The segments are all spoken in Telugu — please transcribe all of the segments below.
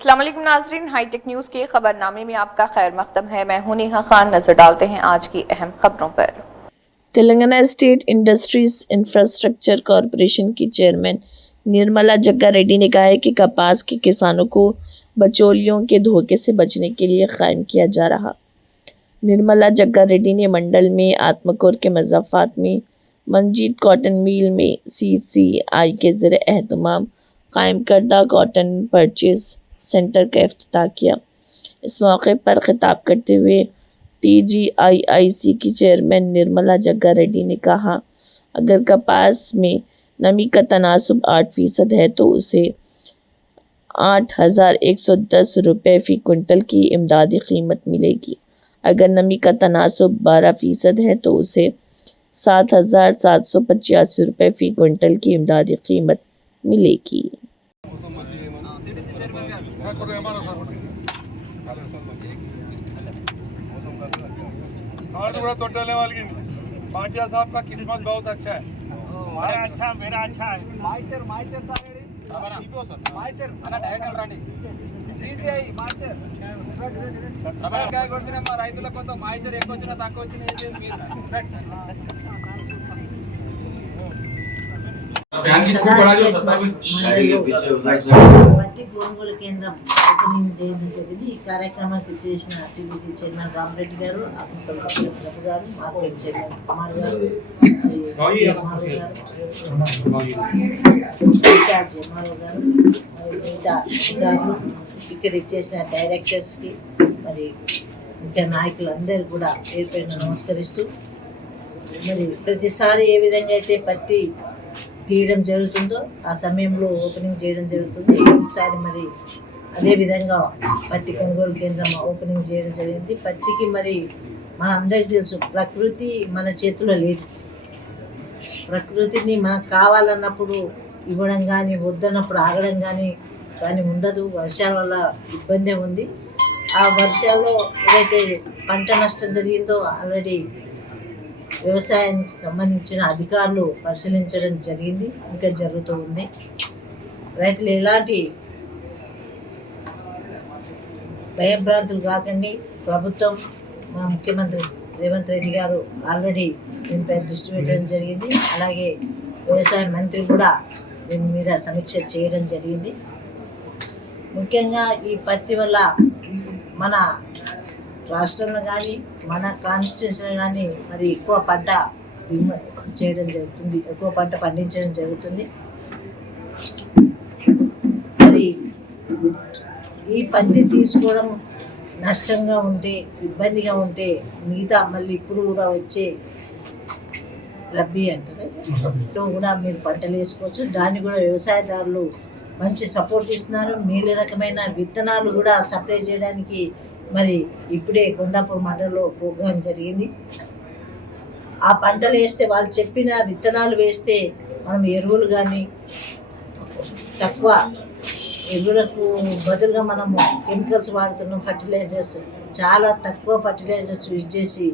अस्सलाम वालेकुम नाज़रीन, हाईटेक न्यूज़ के खबरनामे में आपका खैर मकदम है। मैं हूं नेहा खान। नजर डालते हैं आज की अहम खबरों पर। Telangana state industries infrastructure corporation की चेयरमैन निर्मला जग्गा रेड्डी ने कहा है कि कपास के किसानों को बिचौलियों के धोखे से बचने के लिए कायम किया जा रहा। निर्मला जग्गा रेड्डी ने मंडल में आत्मकूर के मज़ाफ़ात में मंजीत कॉटन मिल में CCI के ज़रिए एहतमाम कायम करदा कॉटन परचेज सेंटर का इफ्तिताह किया। इस मौके पर खिताब करते हुए TGIIC की चेयरमैन निर्मला जग्गा रेड्डी ने कहा, अगर कपास में नमी का तनासुब 8% है तो उसे 8,110 रुपये फ़ी कुंटल की इमदादी कीमत मिलेगी। अगर नमी का तनासुब 12% है तो उसे 7,785 रुपये फ़ी कुंटल की इमदादी कीमत मिलेगी। भाटिया साहब का किस्मत बहुत अच्छा है। मेरा अच्छा है। माइचर सारेडी माइचर అన్న డైరెక్ట్ రండి CCI మాయిచర్ అబర్కాయ కొడుతున్నా మా రైతులకు కొంత మాయిచర్ ఎక్కువ వచ్చినా తక్కువ వచ్చినా ఏది మీరు బట్టి కొనుగోలు కేంద్రం ఓపెనింగ్ చేయడం జరిగింది। ఈ కార్యక్రమానికి చేసిన CBC చైర్మన్ రామరెడ్డి గారు, ప్రభు గారు, మార్కెట్ చైర్మన్ కుమార్ గారు, ఇన్ఛార్జ్ ఎంఆర్ఓ గారు, మిగతా అధికారులు, ఇక్కడ ఇచ్చేసిన డైరెక్టర్స్కి, మరి ముఖ్య నాయకులందరూ కూడా పేరు పేరున నమస్కరిస్తూ, మరి ప్రతిసారి ఏ విధంగా అయితే పత్తి తీయడం జరుగుతుందో ఆ సమయంలో ఓపెనింగ్ చేయడం జరుగుతుంది। ఈసారి మరి అదేవిధంగా పత్తి కొనుగోలు కేంద్రం ఓపెనింగ్ చేయడం జరిగింది। పత్తికి మరి మన అందరికీ తెలుసు, ప్రకృతి మన చేతిలో లేదు। ప్రకృతిని మనకు కావాలన్నప్పుడు ఇవ్వడం కానీ, వద్దన్నప్పుడు ఆగడం కానీ ఉండదు। వర్షాల వల్ల ఇబ్బందే ఉంది। ఆ వర్షాల్లో ఏదైతే పంట నష్టం జరిగిందో ఆల్రెడీ వ్యవసాయానికి సంబంధించిన అధికారులు పరిశీలించడం జరిగింది, ఇంకా జరుగుతూ ఉంది। రైతులు ఎలాంటి భయభ్రాంతులు కాకండి। ప్రభుత్వం, మా ముఖ్యమంత్రి రేవంత్ రెడ్డి గారు ఆల్రెడీ దీనిపై దృష్టి పెట్టడం జరిగింది। అలాగే వ్యవసాయ మంత్రి కూడా దీని మీద సమీక్ష చేయడం జరిగింది। ముఖ్యంగా ఈ పత్తి వల్ల మన రాష్ట్రంలో కానీ, మన కాన్స్టిట్యూన్సీలో కానీ మరి ఎక్కువ పంట చేయడం జరుగుతుంది, ఎక్కువ పంట పండించడం జరుగుతుంది। మరి ఈ పత్తి తీసుకోవడం నష్టంగా ఉంటే, ఇబ్బందిగా ఉంటే, మిగతా మళ్ళీ ఇప్పుడు కూడా వచ్చే రబ్బీ అంటారు కూడా మీరు పంటలు వేసుకోవచ్చు। దాన్ని కూడా వ్యవసాయదారులు మంచి సపోర్ట్ ఇస్తున్నారు। మేలు రకమైన విత్తనాలు కూడా సప్లై చేయడానికి మరి ఇప్పుడే కొండాపూర్ మండలంలో ప్రోగ్రాం జరిగింది। ఆ పంటలు వేస్తే, వాళ్ళు చెప్పిన విత్తనాలు వేస్తే మనం ఎరువులు కానీ, తక్కువ ఎరువులకు బదులుగా మనము కెమికల్స్ వాడుతున్నాం, ఫర్టిలైజర్స్ చాలా తక్కువ ఫర్టిలైజర్స్ యూజ్ చేసి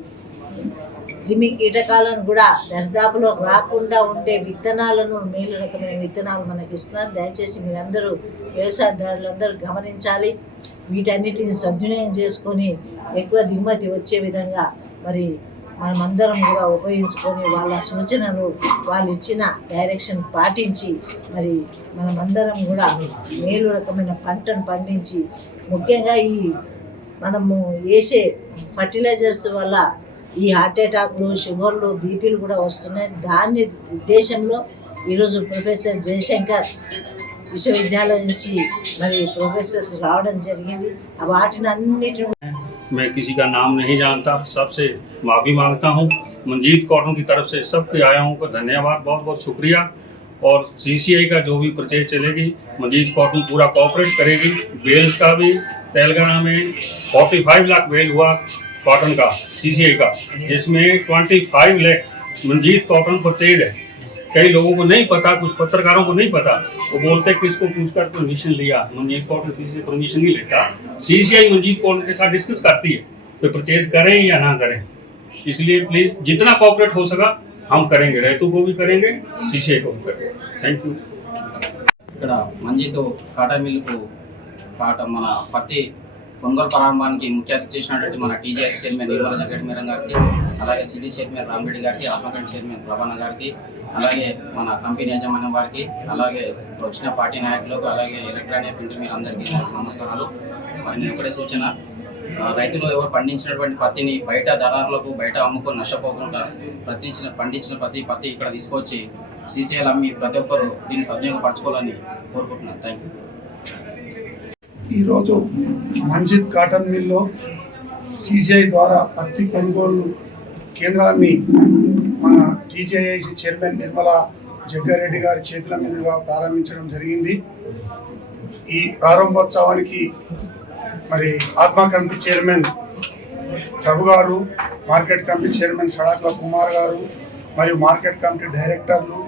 క్రిమి కీటకాలను కూడా దరిదాపులో రాకుండా ఉండే విత్తనాలను, మేలు రకమైన విత్తనాలు మనకి ఇస్తున్నారు। దయచేసి మీరందరూ వ్యవసాయదారులందరూ గమనించాలి, వీటన్నిటిని సద్వినియోగం చేసుకొని ఎక్కువ దిగుమతి వచ్చే విధంగా మరి మనమందరం కూడా ఉపయోగించుకొని, వాళ్ళ సూచనలు, వాళ్ళు ఇచ్చిన డైరెక్షన్ పాటించి మరి మనమందరం కూడా మేలు రకమైన పంటను పండించి, ముఖ్యంగా ఈ మనము వేసే ఫర్టిలైజర్స్ వల్ల ఈ హార్ట్ అటాక్లు, షుగర్లు, బీపీలు కూడా వస్తున్నాయి। దాన్ని ఉద్దేశంలో ఈరోజు ప్రొఫెసర్ జయశంకర్ విశ్వవిద్యాలయం నుంచి మరి ప్రొఫెసర్స్ రావడం జరిగింది। వాటిని అన్నిటిని मैं किसी का नाम नहीं जानता, सबसे माफ़ी मांगता हूँ। मंजीत कॉटन की तरफ से सबके आया हूँ को धन्यवाद, बहुत बहुत शुक्रिया। और CCI का जो भी परचेज चलेगी, मंजीत कॉटन पूरा कोऑपरेट करेगी। बेल्स का भी तेलंगाना में 45 लाख बेल हुआ कॉटन का CCI का, जिसमें 25 लाख मंजीत कॉटन परचेज है। कई लोगों को नहीं पता, कुछ पत्रकारों को नहीं पता, वो बोलते हैं किसको पूछकर परमिशन लिया। मंजीत कॉटन किसी से परमिशन नहीं लेता। CCI मंजीत कॉटन के साथ डिस्कस करती है तो परचेज करें या ना करें। इसलिए प्लीज जितना कोऑपरेट हो सका हम करेंगे, रैतू को भी करेंगे, CCI को भी करेंगे। Thank you. ఇక్కడ మంజీతో కాటన్ మిల్లుకు మన పత్తి కొనుగోలు ప్రారంభానికి ముఖ్య అతిథి చేసినటువంటి మన టీజీఎస్ చైర్మన్ నిర్మల జగ్గడి మేడం గారికి, అలాగే సిటీ చైర్మన్ రామిరెడ్డి గారికి, ఆత్మకూరు చైర్మన్ ప్రభాన గారికి, అలాగే మన కంపెనీ యాజమాన్యం వారికి, అలాగే వచ్చిన పార్టీ నాయకులకు, అలాగే ఎలక్ట్రానిక్ ప్రింటర్ మీరు అందరికీ నమస్కారాలు. మరి నేను ఒకటే సూచన, రైతులు ఎవరు పండించినటువంటి పత్తిని బయట దళారులకు బయట అమ్ముకొని నష్టపోకుండా పండించిన పత్తి ఇక్కడ తీసుకొచ్చి సీసీఐలు అమ్మి ప్రతి ఒక్కరు దీన్ని సద్వినియోగపరచుకోవాలని కోరుకుంటున్నాను. Thank you. ఈరోజు మంజిద్ కాటన్ మిల్లో సీసీఐ ద్వారా పత్తి కొనుగోలు కేంద్రాన్ని మన టీజేఐసి చైర్మన్ నిర్మల జగ్గారెడ్డి గారి చేతుల మీదుగా ప్రారంభించడం జరిగింది. ఈ ప్రారంభోత్సవానికి మరి ఆత్మ కమిటీ చైర్మన్ ప్రభు గారు, market committee chairman Sadakula Kumar గారు మరియు మార్కెట్ కమిటీ డైరెక్టర్లు,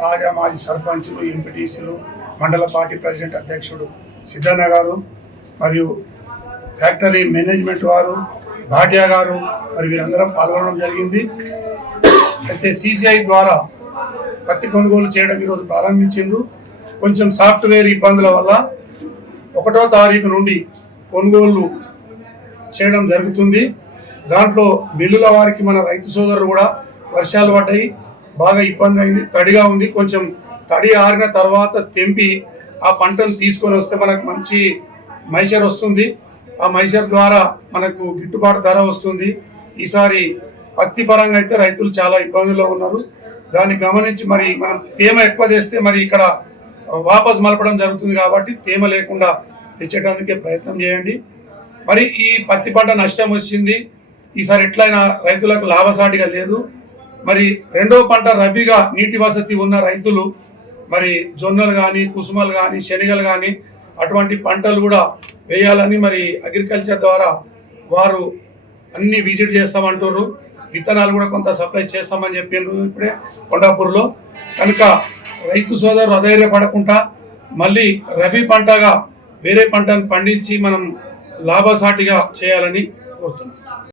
తాజా మాజీ సర్పంచ్లు, ఎంపీటీసీలు, మండల పార్టీ ప్రెసిడెంట్ అధ్యక్షుడు సిద్ధన్న గారు మరియు ఫ్యాక్టరీ మేనేజ్మెంట్ వారు, భాటియా గారు మరి వీరందరం పాల్గొనడం జరిగింది. అయితే సీసీఐ ద్వారా పత్తి కొనుగోలు చేయడం ఈరోజు ప్రారంభించిండ్రు. కొంచెం సాఫ్ట్వేర్ ఇబ్బందుల వల్ల 1వ తారీఖు నుండి కొనుగోలు చేయడం జరుగుతుంది. దాంట్లో మిల్లుల వారికి మన రైతు సోదరులు కూడా వర్షాలు పడ్డాయి, బాగా ఇబ్బంది అయింది, తడిగా ఉంది. కొంచెం తడి ఆరిన తర్వాత తెంపి ఆ పంటను తీసుకొని వస్తే మనకు మంచి మైషర్ వస్తుంది. ఆ మైషర్ ద్వారా మనకు గిట్టుబాటు ధర వస్తుంది. ఈసారి పత్తి పరంగా అయితే రైతులు చాలా ఇబ్బందుల్లో ఉన్నారు. దాన్ని గమనించి మరి మనం తేమ ఎక్కువ చేస్తే మరి ఇక్కడ వాపస్ మలపడం జరుగుతుంది. కాబట్టి తేమ లేకుండా తెచ్చేటందుకే ప్రయత్నం చేయండి. మరి ఈ పత్తి పంట నష్టం వచ్చింది, ఈసారి ఎట్లయినా రైతులకు లాభసాటిగా లేదు. మరి 2వ పంట రబీగా నీటి వసతి ఉన్న రైతులు మరి జొన్నలు కానీ, కుసుమలు కానీ, శనగలు కానీ అటువంటి పంటలు కూడా వేయాలని మరి అగ్రికల్చర్ ద్వారా వారు అన్ని విజిట్ చేస్తామంటారు. విత్తనాలు కూడా కొంత సప్లై చేస్తామని చెప్పినారు ఇప్పుడే కొండాపూర్లో. కనుక రైతు సోదరులు అధైర్యపడకుండా మళ్ళీ రబీ పంటగా వేరే పంటను పండించి మనం లాభసాటిగా చేయాలని కోరుతున్నాం.